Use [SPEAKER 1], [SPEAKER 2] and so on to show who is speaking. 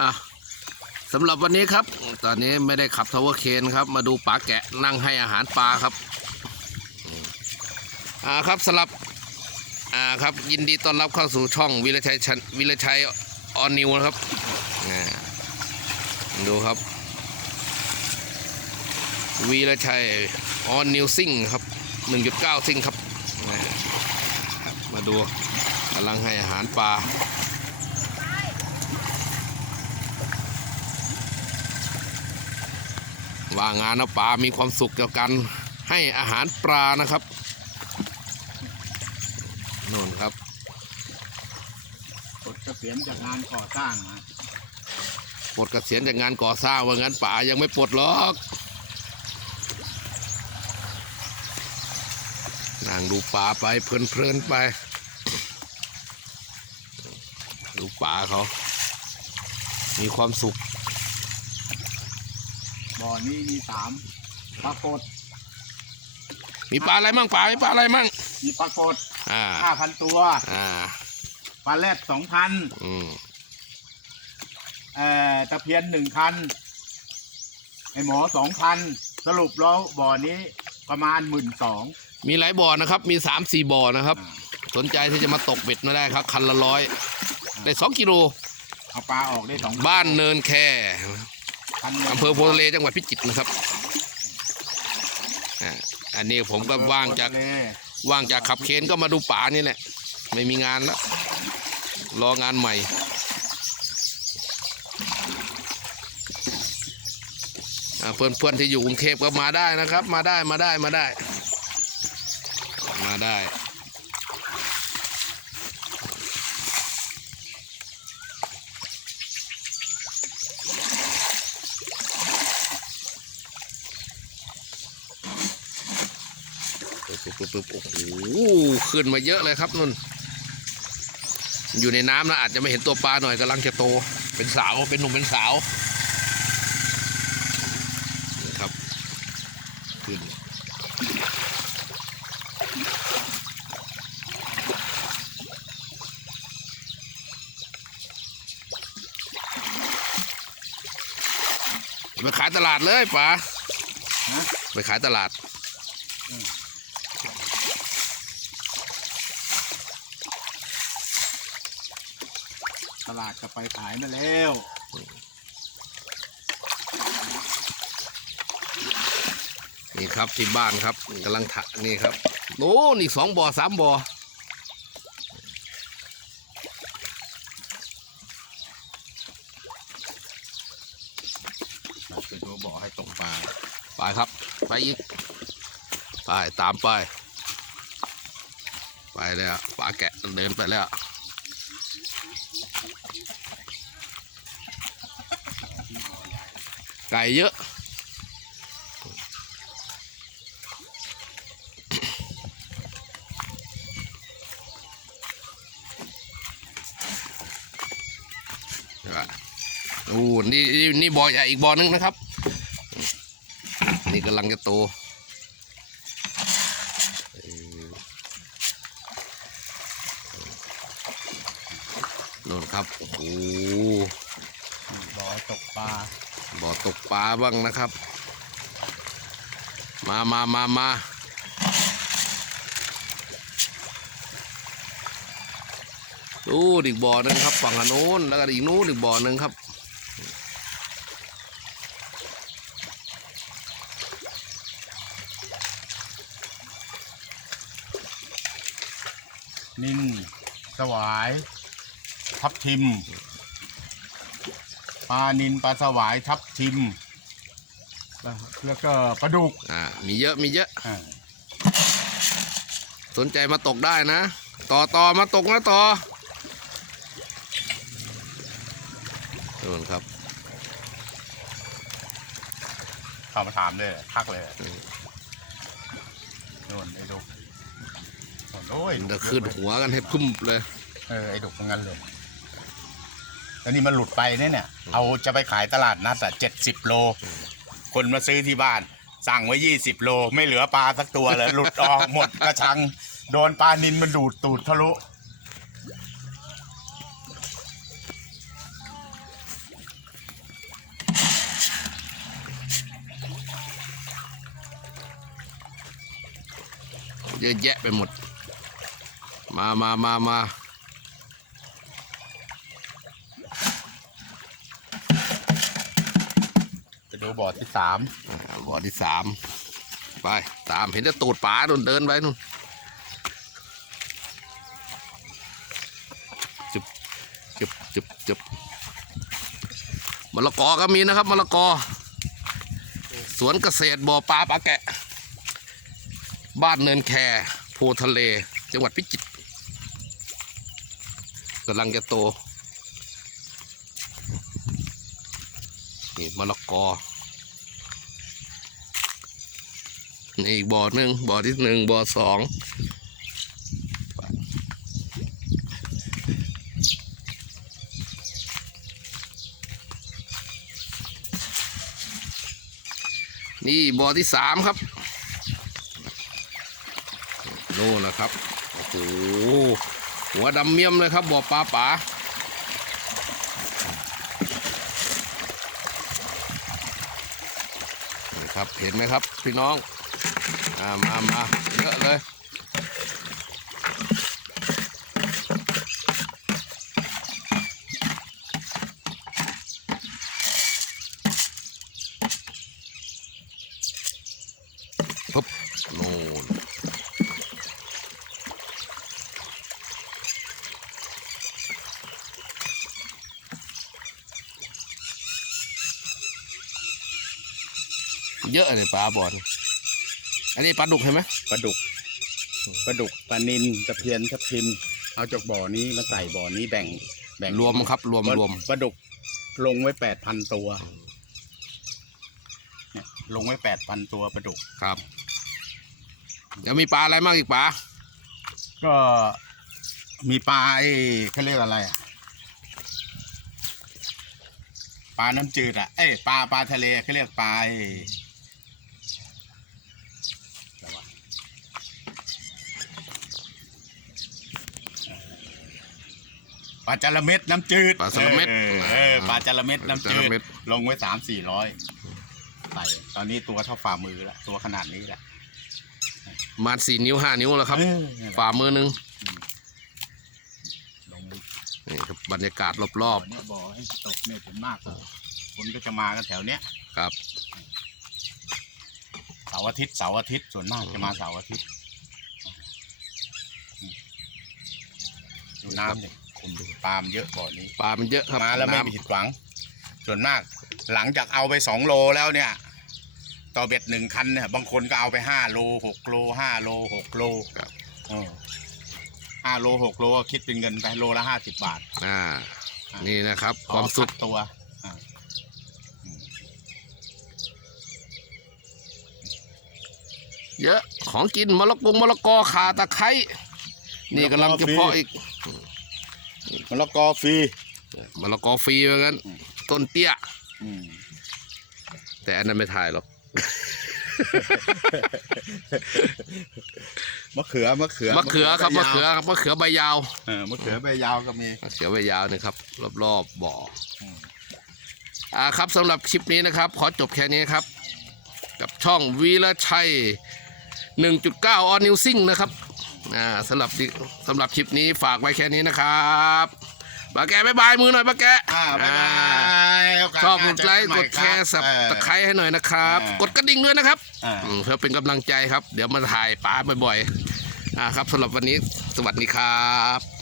[SPEAKER 1] อะสำหรับวันนี้ครับ ตอนนี้ไม่ได้ขับทาวเวอร์เคนครับ มาดูปลาแกะนั่งให้อาหารปลาครับอ่าครับสำหรับอ่าครับยินดีต้อนรับเข้าสู่ช่องวิรชัยชันวิรชัยออนนิวนะครับดูครับวีรชัยออนนิวซิ่งครับ 1.9 ซิ่งครับ มาดูกำลังให้อาหารปลา ว่างานเอาปลา มีความสุขเกี่ยวกันให้อาหารปลานะครับนู่นครับ
[SPEAKER 2] ปลดเกษียณจากงานก่อสร้างนะ
[SPEAKER 1] ปลดเกษียณจากงานก่อสร้างว่างั้นป่ายังไม่ปลดหรอกนั่งดูป่าไปเพลินๆไป ดูป่าเขา มีความสุข
[SPEAKER 2] บ่อนี้มีสามปรากฏ
[SPEAKER 1] มีปลาอะไรมั่งป่ามีปลาอะไรมั่ง
[SPEAKER 2] มีปรากฏ
[SPEAKER 1] อ่า
[SPEAKER 2] ห้าพันตัว
[SPEAKER 1] อ่า
[SPEAKER 2] ปลาแรดสองพัน
[SPEAKER 1] อืม
[SPEAKER 2] เอ่อตะเพียนหนึ่งพันไอหมอสองพันสรุปแล้วบ่อนี้ประมาณหมื่นสอง
[SPEAKER 1] มีหลายบ่อนะครับ มีสามสี่บ่อนะครับ สนใจที่จะมาตกเบ็ดมาได้ครับ คันละร้อยได้สองกิโล
[SPEAKER 2] เอาปลาออกได้สอง
[SPEAKER 1] บ้านเนินแค
[SPEAKER 2] พันหนึ่ง
[SPEAKER 1] อำเภอโพธิ์ทะเลจังหวัดพิจิตรนะครับอ่าอันนี้ผมก็ว่างจาก
[SPEAKER 2] เลย
[SPEAKER 1] ว่างจากขับเคนก็มาดูป่านี่แหละ ไม่มีงานแล้ว รองานใหม่อ่าเพื่อนเพื่อนๆที่อยู่กรุงเทพก็มาได้นะครับ มาได้มาได้มาได้ มาได้ ปึ๊บปึ๊บโอ้โหขึ้นมาเยอะเลยครับนุ่น อยู่ในน้ำนะอาจจะไม่เห็นตัวปลาหน่อยกำลังจะโต เป็นสาวเป็นหนุ่มเป็นสาวนี่ครับขึ้นไปขายตลาดเลยป๋าไปขายตลาด
[SPEAKER 2] ลาดก็ไปขายมาแล้ว
[SPEAKER 1] นี่ครับที่บ้านครับกำลังถะนี่ครับโอ้นี่สองบ่อสามบ่อ
[SPEAKER 2] ไปดูบ่อให้ตกปลา
[SPEAKER 1] ไปครับ ไปอีก ไป ตามไป ไปแล้วปลาแกะเดินไปแล้ว ไก่เยอะ โอ้นี่นี่นี่บ่อใหญ่อีกบ่อนึงนะครับ นี่กำลังจะโตเออ นู่นครับโอ้โห
[SPEAKER 2] บ่อตกปลา
[SPEAKER 1] บ่อตกปลาบ้างนะครับ มามามามาดูอีกบ่อหนึงครับฝั่งอนโน้นแล้วก็อีกนู้นอีกบ่อหนึงครับ
[SPEAKER 2] นินสวาย ทับทิม ปลานินปลาสวายทับทิม แล้วแล้วก็ปลาดุก
[SPEAKER 1] อ่ามีเยอะมีเยอะ
[SPEAKER 2] อ่า
[SPEAKER 1] สนใจมาตกได้นะ ต่อต่อมาตกนะต่อนู่นครับ
[SPEAKER 2] เข้ามาถามเลยทักเลย
[SPEAKER 1] อืม
[SPEAKER 2] นู่นไอ้ดุกโอ้ย
[SPEAKER 1] มันจะขึ้นหัวกันให้พุ่มเลย
[SPEAKER 2] เออไอ้ดุกมันงั้นเลย แล้วนี่มันหลุดไปเนี่ยเนี่ย เอาจะไปขายตลาดนัดอะเจ็ดสิบโล คนมาซื้อที่บ้าน สั่งไว้ยี่สิบโล ไม่เหลือปลาสักตัวเลย หลุดออกหมดกระชัง โดนปลานินมันดูดตูดทะลุ
[SPEAKER 1] เยอะแยะไปหมด มามามามา
[SPEAKER 2] ดูบ่อที่สาม
[SPEAKER 1] บ่อที่สามไปตามเห็นแต่ตูดป๋านุ่นเดินไปนุ่นจุบจุบจุบจุบมะละกอก็มีนะครับมะละกอ สวนเกษตรบ่อปลาปลาแกะ บ้านเนินแคโพทะเล จังหวัดพิจิตรกำลังจะโตนี่มะละกอ นี่อีกบ่อหนึ่งบ่อที่หนึ่งบ่อสองนี่บ่อที่สามครับโน่นนะครับโอ้โหหัวดำเมี่ยมเลยครับบ่อปลาป๋านะครับเห็นไหมครับ พี่น้อง อ่ามามาเยอะเลยปุ๊บโน่นเยอะเลยปลาบอล อันนี้ปลาดุกใช่ไหม
[SPEAKER 2] ปลาดุกปลาดุกปลานินตะเพียนทับทิมเอาจากบ่อนี้มาใส่บ่อนี้แบ่ง แบ่ง
[SPEAKER 1] รวมครับ รวม
[SPEAKER 2] ปลาร
[SPEAKER 1] วม
[SPEAKER 2] ปลาดุกลงไว้แปดพันตัวเนี่ยลงไว้แปดพันตัวปลาดุก
[SPEAKER 1] ครับแล้วมีปลาอะไรมากอีกปลา
[SPEAKER 2] ก็มีปลาไอ้เขาเรียกอะไรอะปลาน้ำจืดอะเอ้ยปลาปลาทะเลเขาเรียกปลาไอ้อะไรวะ ปลาจาระเม็ดน้ำจืด
[SPEAKER 1] ปลาสละเม็ด
[SPEAKER 2] ออเออปลาจาระเม็ดน้ำจื
[SPEAKER 1] ปลาจา
[SPEAKER 2] ด
[SPEAKER 1] ระเม็ด
[SPEAKER 2] ลงไว้สามสี่ร้อยใส่ตอนนี้ตัวเท่าฝ่ามือละตัวขนาดนี้แหละ
[SPEAKER 1] ประมาณสี่นิ้วห้านิ้วแล้วครับ
[SPEAKER 2] เออนั่นแหละ
[SPEAKER 1] ฝ่ามือหนึ่ง
[SPEAKER 2] ลงไว้
[SPEAKER 1] นี่ครับบรรยากาศรอบ
[SPEAKER 2] บ่อเนี่ยบ่อให้ตกเนี่ยเป็นมากเลยคนก็จะมากันแถวเนี้ย
[SPEAKER 1] ๆครับ
[SPEAKER 2] เสาร์อาทิตย์เสาร์อาทิตย์ส่วนมากจะมาเสาร์อาทิตย์ดูน้ำเนี่ย คุณดูปลามนเยอะบ่อนี้
[SPEAKER 1] ปลามันเยอะครับ
[SPEAKER 2] มาแล้วไม่
[SPEAKER 1] น้ำ
[SPEAKER 2] ผิดหวัง ส่วนมาก หลังจากเอาไปสองโลแล้วเนี่ย ต่อเบ็ดหนึ่งคันเนี่ยบางคนก็เอาไปห้าโลหกโลห้าโลหกโล
[SPEAKER 1] ครับ
[SPEAKER 2] เออห้าโลหกโลก็คิดเป็นเงินไปโลละห้าสิบบาท
[SPEAKER 1] อ่า นี่นะครับ ความสุข
[SPEAKER 2] เอคัดตัวอ่า
[SPEAKER 1] เยอะของกินมะละกงมะละกอขาตะไคร้นี่กำลังจะเพาะอีก
[SPEAKER 2] มะ ละกอฟรี
[SPEAKER 1] มะละกอฟรีเหมือนกันต้นเตี้ย
[SPEAKER 2] อืม
[SPEAKER 1] แต่อันนั้นไม่ถ่ายหรอก
[SPEAKER 2] มะเขือมะเขือ
[SPEAKER 1] มะเขือครับ
[SPEAKER 2] ใบ
[SPEAKER 1] มะ
[SPEAKER 2] ยาว
[SPEAKER 1] เขือครับมะเขือใบยาว
[SPEAKER 2] เออมะเขือใบยาวก็มี
[SPEAKER 1] มะเขือใบยาวนะครับ รอบๆบ่อ
[SPEAKER 2] อืม
[SPEAKER 1] อ่าครับสำหรับคลิปนี้นะครับ ขอจบแค่นี้ครับ กับช่องวีละชัย 1.9 on new sing นะครับ อ่าสำหรับดิสำหรับคลิปนี้ฝากไว้แค่นี้นะครับ ปาแกบายบายมือหน่อยปาแก
[SPEAKER 2] อ่าบ๊ายบา
[SPEAKER 1] อ่าย
[SPEAKER 2] โอกาส
[SPEAKER 1] ชอบ
[SPEAKER 2] ห
[SPEAKER 1] ก
[SPEAKER 2] น้า
[SPEAKER 1] ดไลค์
[SPEAKER 2] เจ
[SPEAKER 1] ก
[SPEAKER 2] อ
[SPEAKER 1] ด
[SPEAKER 2] น
[SPEAKER 1] แชร์
[SPEAKER 2] ใหม่
[SPEAKER 1] สับ
[SPEAKER 2] เออ
[SPEAKER 1] ตะไคร้ให้หน่อยนะครับ
[SPEAKER 2] อ่าก
[SPEAKER 1] ดกระดิ่งด้วยนะครับ
[SPEAKER 2] อ่า
[SPEAKER 1] อืมเพื่อเป็นกำลังใจครับ เดี๋ยวมาถ่ายป้าบ่อยๆอ่าครับสำหรับวันนี้สวัสดีครับ